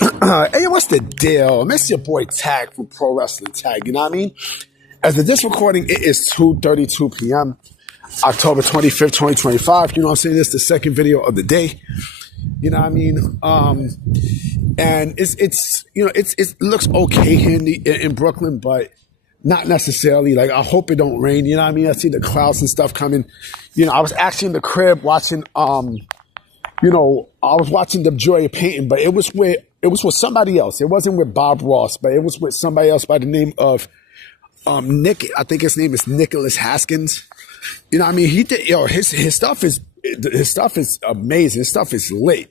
Hey, what's the deal? Miss your boy Tag from Pro Wrestling Tag, you know what I mean? As of this recording, it is 2:32 p.m., October 25th, 2025. You know what I'm saying? This is the second video of the day. You know what I mean? And it looks okay here in Brooklyn, but not necessarily. Like, I hope it don't rain. You know what I mean? I see the clouds and stuff coming. You know, I was actually in the crib watching, I was watching the Joy of Painting, but it was with somebody else. It wasn't with Bob Ross, but it was with somebody else by the name of Nick. I think his name is Nicholas Haskins. You know what I mean? He did, his stuff is amazing. His stuff is lit.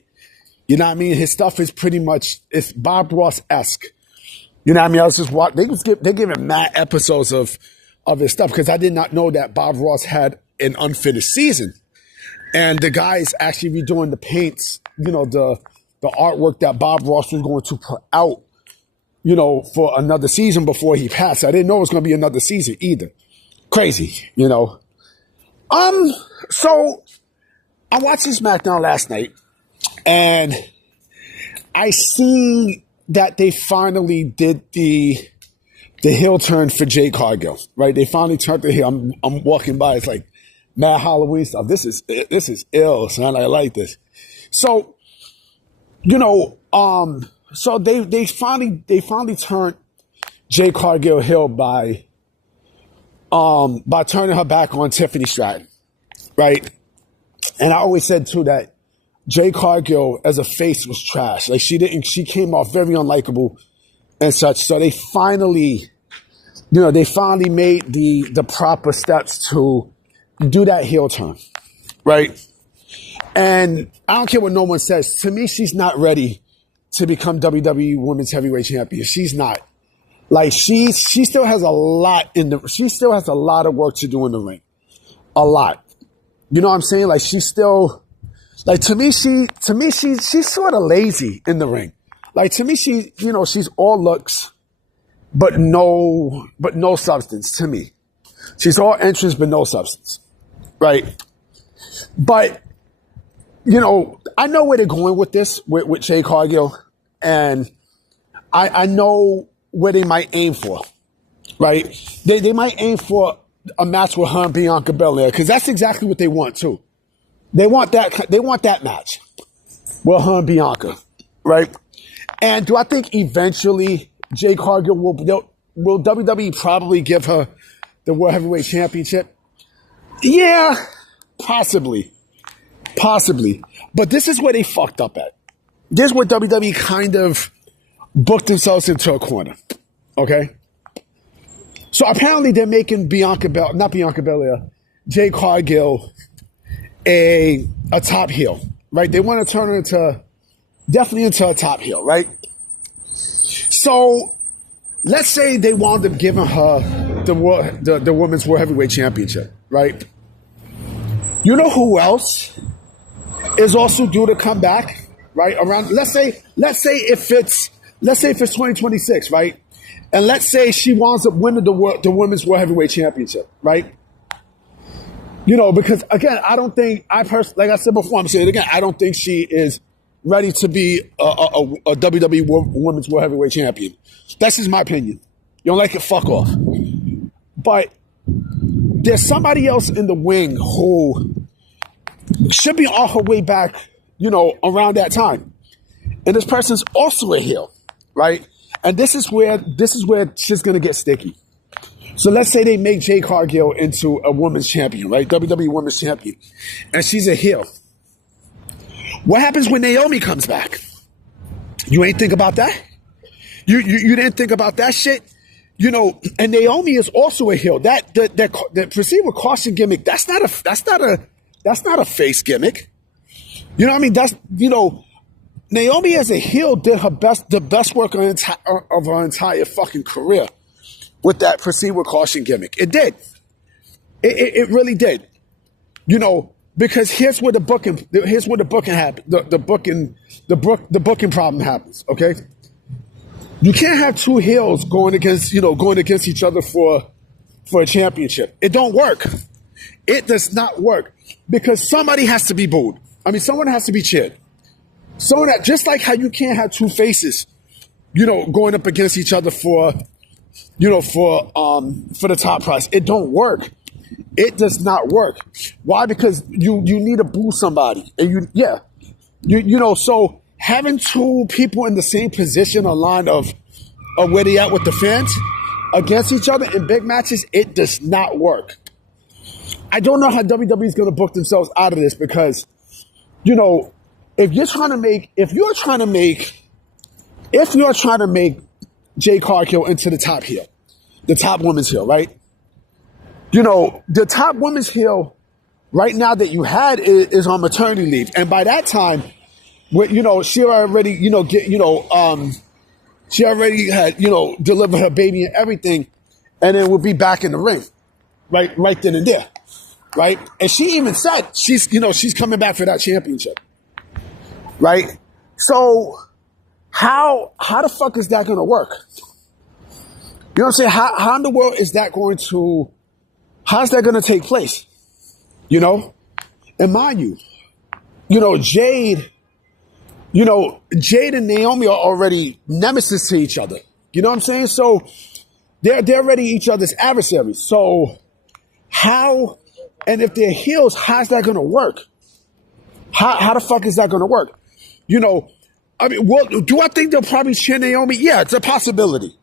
You know what I mean? His stuff is pretty much, it's Bob Ross-esque. You know what I mean? I was just watching, they're giving mad episodes of his stuff because I did not know that Bob Ross had an unfinished season. And the guy's actually redoing the paints, you know, the artwork that Bob Ross was going to put out, you know, for another season before he passed. I didn't know it was going to be another season either. Crazy, you know. So I watched SmackDown last night, and I see that they finally did the heel turn for Jade Cargill, right? They finally turned the heel. I'm walking by, it's like mad Halloween stuff. This is ill, son. I like this. So, you know, so they finally turned Jade Cargill heel by turning her back on Tiffany Stratton, right? And I always said too that Jade Cargill as a face was trash. Like, she came off very unlikable and such. So they finally made the proper steps to do that heel turn, right? And I don't care what no one says. To me, she's not ready to become WWE Women's Heavyweight Champion. She's not. Like, she still has a lot of work to do in the ring. A lot. You know what I'm saying? Like, she's still, like, to me, she's sort of lazy in the ring. Like, to me, she's all looks, but no substance to me. She's all entrance, but no substance. Right? But, you know, I know where they're going with this, with Jade Cargill, and I know where they might aim for, right? They might aim for a match with her and Bianca Belair, because that's exactly what they want too. They want that match with her and Bianca, right? And do I think eventually Jade Cargill will WWE probably give her the World Heavyweight Championship? Yeah, possibly. But this is where they fucked up at. This is where WWE kind of booked themselves into a corner. Okay? So apparently they're making Jade Cargill a top heel, right? They want to turn her definitely into a top heel, right? So let's say they wound up giving her the Women's World Heavyweight Championship, right? You know who else is also due to come back, right? Around, let's say if it's 2026, right? And let's say she winds up winning the Women's World Heavyweight Championship, right? You know, because again, like I said before, I'm saying it again, I don't think she is ready to be a WWE Women's World Heavyweight Champion. That's just my opinion. You don't like it, fuck off. But there's somebody else in the wing who should be on her way back, you know, around that time. And this person's also a heel, right? And this is where she's going to get sticky. So let's say they make Jade Cargill into a women's champion, right? WWE Women's Champion. And she's a heel. What happens when Naomi comes back? You ain't think about that? You didn't think about that shit? You know, and Naomi is also a heel. The proceed with caution gimmick, that's not a face gimmick. You know what I mean? That's, you know, Naomi as a heel did the best work of her entire fucking career with that proceed with caution gimmick. It did. It really did. You know, because here's where the booking happens. The booking problem happens. Okay, you can't have two heels going against each other for a championship. It don't work. It does not work because somebody has to be booed. I mean, someone has to be cheered. So that just like how you can't have two faces, going up against each other for the top prize. It don't work. It does not work. Why? Because you need to boo somebody. And so having two people in the same position or line of where they at with the fans against each other in big matches, it does not work. I don't know how WWE is going to book themselves out of this because, if you're trying to make Jade Cargill into the top heel, the top women's heel, right? The top women's heel right now that you had is on maternity leave, and by that time, she already she already had delivered her baby and everything, and then will be back in the ring, right then and there, right? And she even said she's coming back for that championship, right? So how the fuck is that going to work? You know what I'm saying? How in the world is that how's that going to take place? And mind you, Jade and Naomi are already nemesis to each other. You know what I'm saying? So they're already each other's adversaries. So how, and if they're heels, how's that going to work? How the fuck is that going to work? Do I think they'll probably cheer Naomi? Yeah, it's a possibility.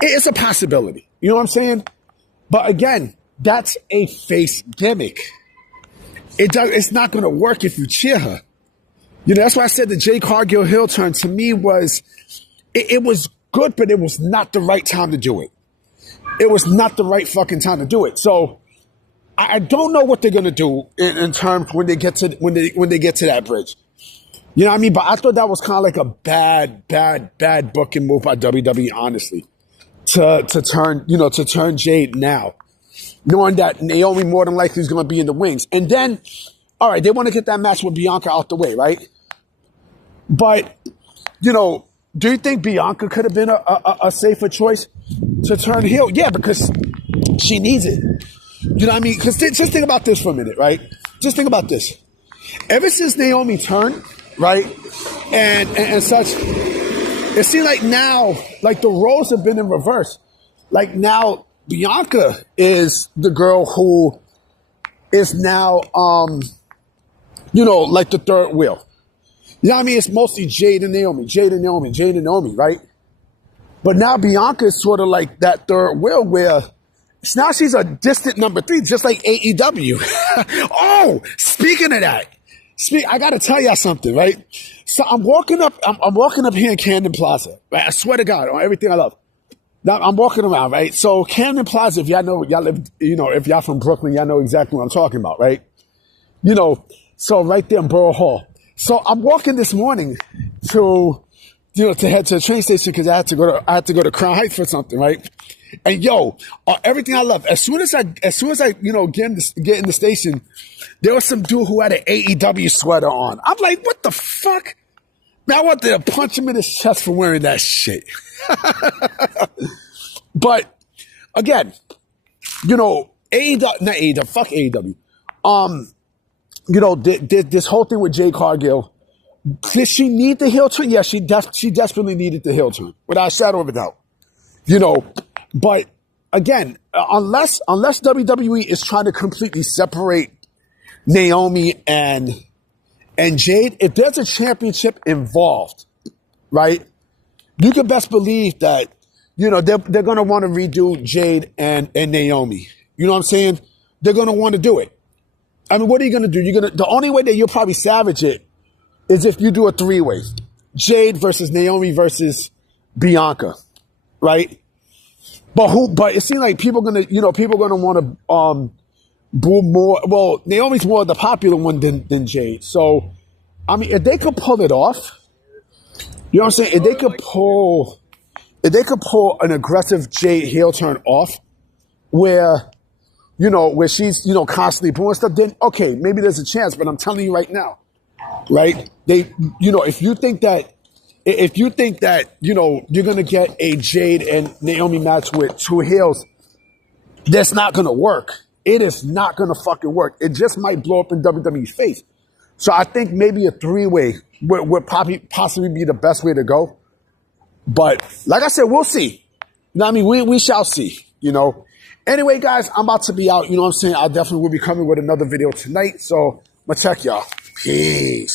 It's a possibility. You know what I'm saying? But again, that's a face gimmick. It's not going to work if you cheer her. That's why I said the Jade Cargill heel turn to me was, it was good, but it was not the right time to do it. It was not the right fucking time to do it. So I don't know what they're going to do in terms when they get to that bridge. You know what I mean? But I thought that was kind of like a bad booking move by WWE, honestly, to turn Jade now, knowing that Naomi more than likely is going to be in the wings. And then, all right, they want to get that match with Bianca out the way, right? But, do you think Bianca could have been a safer choice to turn heel? Yeah, because she needs it. You know what I mean? Because just think about this for a minute, right? Just think about this. Ever since Naomi turned, right, and such, it seems like now, like the roles have been in reverse. Like now, Bianca is the girl who is now, like the third wheel. You know what I mean? It's mostly Jade and Naomi, right? But now Bianca is sort of like that third wheel where now she's a distant number 3, just like AEW. Oh, speaking of that, I got to tell y'all something, right? So I'm walking up here in Camden Plaza, right? I swear to God, on everything I love. Now I'm walking around, right? So Camden Plaza, if y'all live, if y'all from Brooklyn, y'all know exactly what I'm talking about, right? So right there in Borough Hall. So I'm walking this morning to head to the train station because I had to go to Crown Heights for something, right? And everything I love. As soon as I get in the station, there was some dude who had an AEW sweater on. I'm like, what the fuck? Man, I wanted to punch him in his chest for wearing that shit. But again, AEW, not AEW, fuck AEW. This whole thing with Jade Cargill, did she need the heel turn? Yeah, she desperately needed the heel turn, without a shadow of a doubt. But again, unless WWE is trying to completely separate Naomi and Jade, if there's a championship involved, right, you can best believe that, they're going to want to redo Jade and Naomi. You know what I'm saying? They're going to want to do it. I mean, what are you going to do? The only way that you'll probably savage it is if you do a 3-way. Jade versus Naomi versus Bianca, right? But it seems like people are going to want to boo more. Well, Naomi's more the popular one than Jade. So, I mean, if they could pull it off, you know what I'm saying? If they could pull an aggressive Jade heel turn off where she's, constantly booing stuff, then okay, maybe there's a chance, but I'm telling you right now, right? If you think that, you're going to get a Jade and Naomi match with 2 heels, that's not going to work. It is not going to fucking work. It just might blow up in WWE's face. So I think maybe a 3-way would probably possibly be the best way to go. But like I said, we'll see. You know what I mean? We shall see, you know. Anyway, guys, I'm about to be out. You know what I'm saying? I definitely will be coming with another video tonight. So I'm going to check y'all. Peace.